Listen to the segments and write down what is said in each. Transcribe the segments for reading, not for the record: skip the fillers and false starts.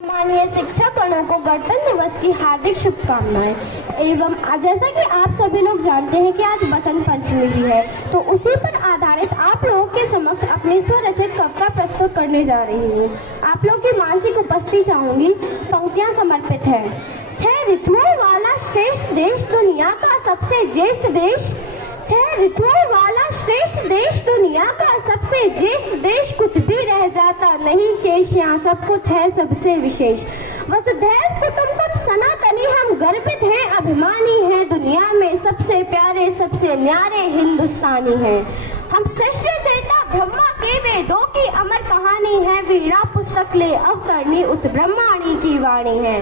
माननीय शिक्षकगणों को गणतंत्र दिवस की हार्दिक शुभकामनाएं। एवं जैसा कि आप सभी लोग जानते हैं कि आज बसंत पंचमी भी है, तो उसी पर आधारित आप लोगों के समक्ष अपनी स्वरचित कविता प्रस्तुत करने जा रही हूँ। आप लोग की मानसिक उपस्थिति चाहूंगी। पंक्तियां समर्पित है। 6 ऋतुओं वाला श्रेष्ठ देश, दुनिया का सबसे ज्येष्ठ देश। 6 ऋतुओं वाला श्रेष्ठ देश, दुनिया का सबसे ज्येष्ठ देश। कुछ भी रह जाता नहीं शेष, यहाँ सब कुछ है सबसे विशेष। वसुधैव कुटुंबकम सनातनी, हम गर्वित हैं, अभिमानी हैं, दुनिया में सबसे प्यारे सबसे न्यारे हिंदुस्तानी हैं। हम सृष्टि रचयिता ब्रह्मा के वेदों की अमर कहानी है, वीणा पुस्तक ले अवतरणी उस ब्रह्माणी की वाणी है।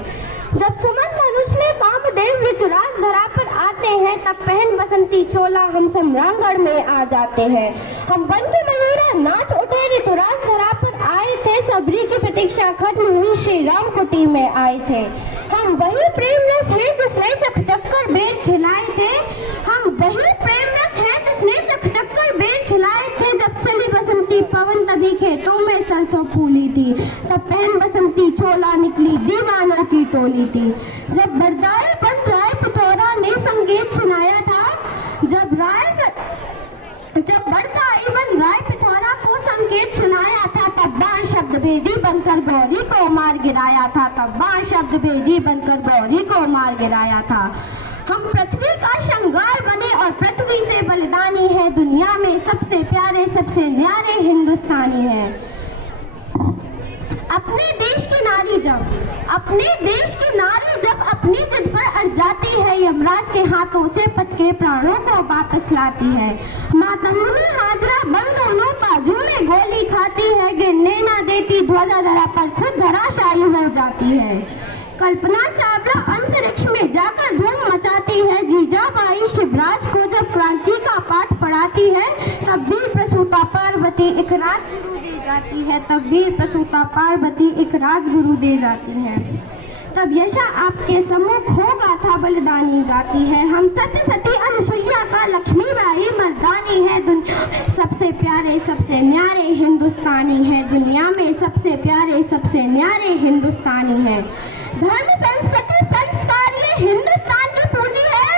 जब सुमन धनुष ने कामदेव ऋतुराज धरा पर आते हैं, तब पहन बसंती चोला हम सम्रांगण में आ जाते हैं। हम बन के मयूरा नाच उठे, ऋतुराज धरा पर आए थे, सबरी की प्रतीक्षा खत्म हुई, श्री राम कुटी में आए थे। हम वही प्रेम रस है जिसने चक चक कर बेर खिलाए थे। हम वही प्रेम रस है जिसने चक चक कर बेर खिलाए थे। जब चली बसंती पवन तभी खेतों में सरसों फूली थी, तब पहन बसंती चोला निकली दीवानों की टोली थी। जब बरदाई बन राय पिथौरा ने संगीत सुनाया था, जब बरदाई बन राय पिथौरा को संगीत सुनाया था, तब बाण शब्द भेदी बनकर गौरी को मार गिराया था। तब बाण शब्द भेदी बनकर गौरी को मार गिराया था। हम पृथ्वी का श्रृंगार बने और पृथ्वी से बलिदानी है, दुनिया में सबसे प्यारे सबसे न्यारे हिंदुस्तानी है। अपने देश की नारी जब अपनी जिद पर अड़ जाती है, यमराज के हाथों से पद के प्राणों को वापस लाती है। मातंग में हाजरा बंद दोनों बाजू में गोली खाती है, गिरने ना देती ध्वजा धरा पर खुद धराशायी हो जाती है। कल्पना चावला अंतरिक्ष में जाकर धूम मचाती है, जीजाबाई शिवराज को जब क्रांति का पाठ पढ़ाती है, तब वीर प्रसूता पार्वती एक राजगुरु दे जाती है। तब वीर प्रसूता पार्वती एक राजगुरु दे जाती है। तब यशा आपके सम्मुख हो गाथा बलिदानी गाती है। हम सत्य सती अनुसुईया का लक्ष्मीबाई मर्दानी है, दुनिया में सबसे प्यारे सबसे न्यारे हिंदुस्तानी है। दुनिया में सबसे प्यारे सबसे न्यारे हिंदुस्तानी है। धर्म संस्कृति संस्कार ये हिंदुस्तान की पूंजी है।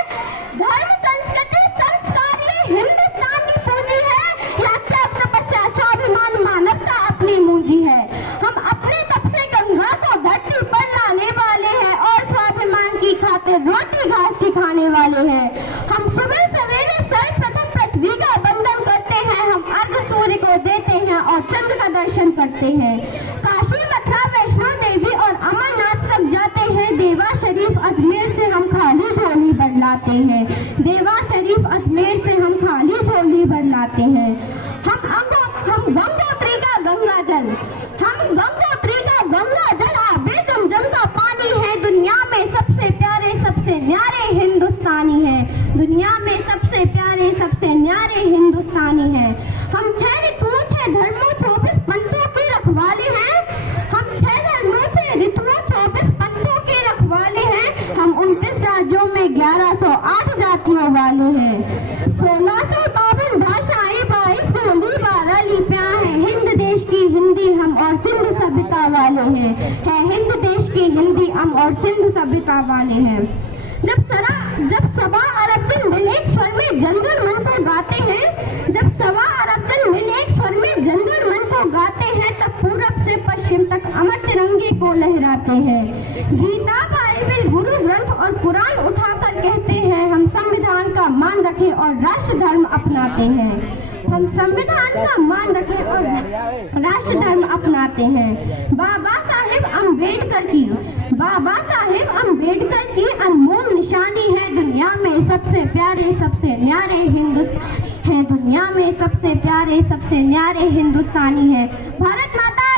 धर्म संस्कृति संस्कार ये हिंदुस्तान की पूंजी है। यहाँ त्याग तपस्या स्वाभिमान मानवता अपनी मूंजी है। हम अपने तप से गंगा को धरती पर लाने वाले हैं और स्वाभिमान की खातिर रोटी घास की खाने वाले हैं। हम सुबह सवेरे सर्वप्रथम पृथ्वी का बंदन करते हैं। हम अर्घ सूर्य को देते हैं और चंद्र का दर्शन करते हैं। काशी मथुरा वैष्णो देवी और अमरनाथ तक जाते हैं। देवा शरीफ अजमेर से हम खाली झोली भर लाते हैं। देवा शरीफ अजमेर से हम खाली झोली भर लाते हैं। हम गंगोत्री का गंगा जल आबे जमजम का पानी है। दुनिया में सबसे प्यारे सबसे न्यारे हिंदुस्तानी है। दुनिया में सबसे प्यारे सबसे न्यारे हिंदुस्तानी है। हम 6 ऋतुओं 6 धर्मों 24 पंथों के रखवाले हैं। हम 6 धर्मों 6 ऋतुओं 24 पंथों के रखवाले हैं। हम 29 राज्यों में 1108 जातियों वाले हैं। 1652 भाषाएं 22 बोली 12 लिपियां हैं। हिंद देश की हिंदी हम और सिंधु सभ्यता वाले हैं। हिंद देश की हिंदी हम और सिंधु सभ्यता वाले हैं। जब सवा अरब जन मिल एक स्वर में जनगण मन को गाते हैं, जब सवा अरब जन मिल एक स्वर में जनगण मन को गाते हैं, तब पूरब से पश्चिम तक अमर तिरंगे को लहराते हैं। गीता बाइबल गुरु ग्रंथ और कुरान उठाकर कहते हैं, हम संविधान का मान रखें और राष्ट्र धर्म अपनाते हैं। हम संविधान का मान रखें और राष्ट्र धर्म अपनाते हैं। बाबा साहेब अम्बेडकर की अनमोल निशानी है। दुनिया में सबसे प्यारे सबसे न्यारे हिंदुस्तानी है। दुनिया में सबसे प्यारे सबसे न्यारे हिंदुस्तानी है। भारत माता